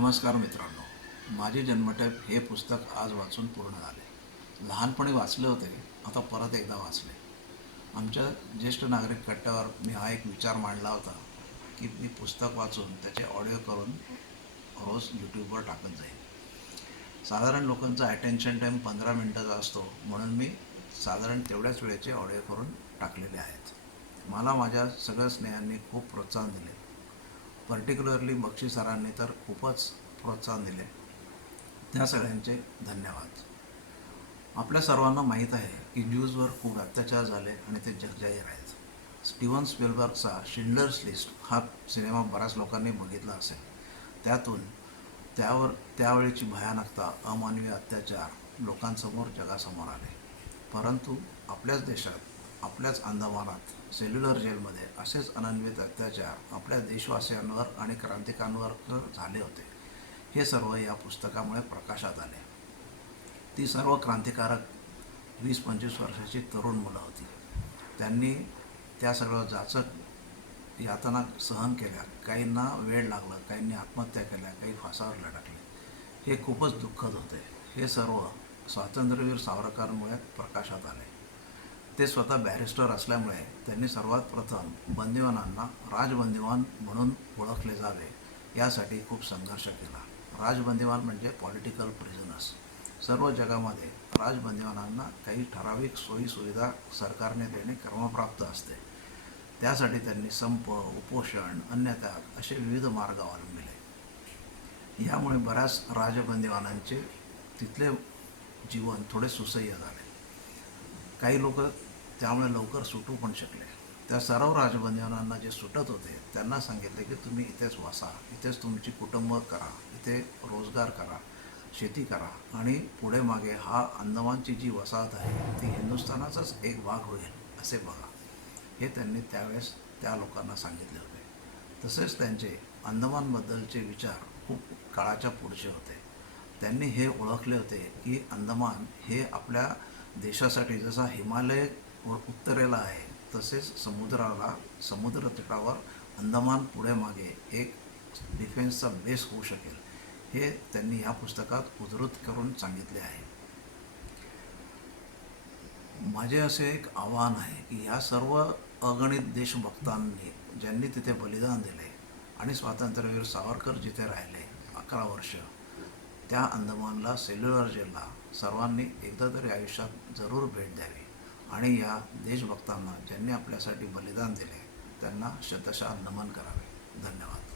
नमस्कार मित्रांनो. माझे जन्मठेप हे पुस्तक आज वाचून पूर्ण झाले. लहानपणी वाचले होते. आता परत एकदा वाचले. आमच्या ज्येष्ठ नागरिक कट्ट्यावर मी हा एक विचार मांडला होता की मी पुस्तक वाचून त्याचे ऑडिओ करून रोज यूट्यूबवर टाकत जाईल साधारण लोकांचा अटेन्शन टाईम पंधरा मिनटाचा असतो. म्हणून मी साधारण तेवढ्याच वेळेचे ऑडिओ करून टाकलेले आहेत. मला माझ्या सगळ्या स्नेहांनी खूप प्रोत्साहन दिले. पर्टिक्युलरली बक्षी सरांनी तर खूपच प्रोत्साहन दिले. त्या सगळ्यांचे धन्यवाद. आपल्या सर्वांना माहीत आहे की न्यूजवर खूप अत्याचार झाले आणि ते जगजाहीर आहेत. स्टीवन स्पिलबर्गचा शिंडलर्स लिस्ट हा सिनेमा बऱ्याच लोकांनी बघितला असेल. त्यातून त्यावर त्यावेळीची भयानकता अमानवीय अत्याचार लोकांसमोर जगासमोर आले. परंतु आपल्याच देशात आपल्याच अंदमानात सेल्युलर जेलमध्ये असेच अनन्वित अत्याचार आपल्या देशवासियांवर आणि क्रांतिकांवर झाले होते. हे सर्व या पुस्तकामुळे प्रकाशात आले. ती सर्व क्रांतिकारक वीस पंचवीस वर्षाची तरुण मुलं होती. त्यांनी त्या सगळं जाचक यातना सहन केल्या. काहींना वेळ लागला काहींनी आत्महत्या केल्या काही फासावर लटकले. हे खूपच दुःखद होते. हे सर्व स्वातंत्र्यवीर सावरकरांमुळे प्रकाशात आले. ते स्वतः बॅरिस्टर असल्यामुळे त्यांनी सर्वात प्रथम बंदिवानांना राजबंदिवान म्हणून ओळखले जावे यासाठी खूप संघर्ष केला. राजबंदिवान म्हणजे पॉलिटिकल प्रिझनर्स सर्व जगामध्ये राजबंदिवानांना काही ठराविक सोयीसुविधा सरकारने देणे क्रमप्राप्त असते. त्यासाठी त्यांनी संप उपोषण अन्यत्याग असे विविध मार्ग अवलंबिले. यामुळे बऱ्याच राजबंदिवानांचे तिथले जीवन थोडे सुसह्य झाले. काही लोक त्यामुळे लवकर सुटू पण शकले. त्या सर्व राजबंधनांना जे सुटत होते त्यांना सांगितले की तुम्ही इथेच वासा इथेच तुमची कुटुंब करा इथे रोजगार करा शेती करा आणि पुढे मागे हा अंदमानची जी वसाहत आहे ती हिंदुस्थानाचाच एक भाग होईल असे बघा. हे त्यांनी त्यावेळेस त्या लोकांना सांगितले होते. तसेच त्यांचे अंदमानबद्दलचे विचार खूप काळाच्या पुढचे होते. त्यांनी हे ओळखले होते की अंदमान हे आपल्या देशासाठी जसा हिमालय व उत्तरेला आहे. तसेच समुद्राला समुद्र तटावर अंदमान पुढे मागे एक डिफेन्सचा बेस होऊ शकेल. हे त्यांनी ह्या पुस्तकात उद्धृत करून सांगितले आहे. माझे असे एक आव्हान आहे की ह्या सर्व अगणित देशभक्तांनी ज्यांनी तिथे बलिदान दिले आणि स्वातंत्र्यवीर सावरकर जिथे राहिले अकरा वर्ष त्या अंदमानला सेल्युलर जेलला सर्वांनी एकदा तरी आयुष्यात जरूर भेट द्यावी. आणि या देशभक्तांना ज्यांनी आपल्यासाठी बलिदान दिले त्यांना शतशः नमन करावे. धन्यवाद.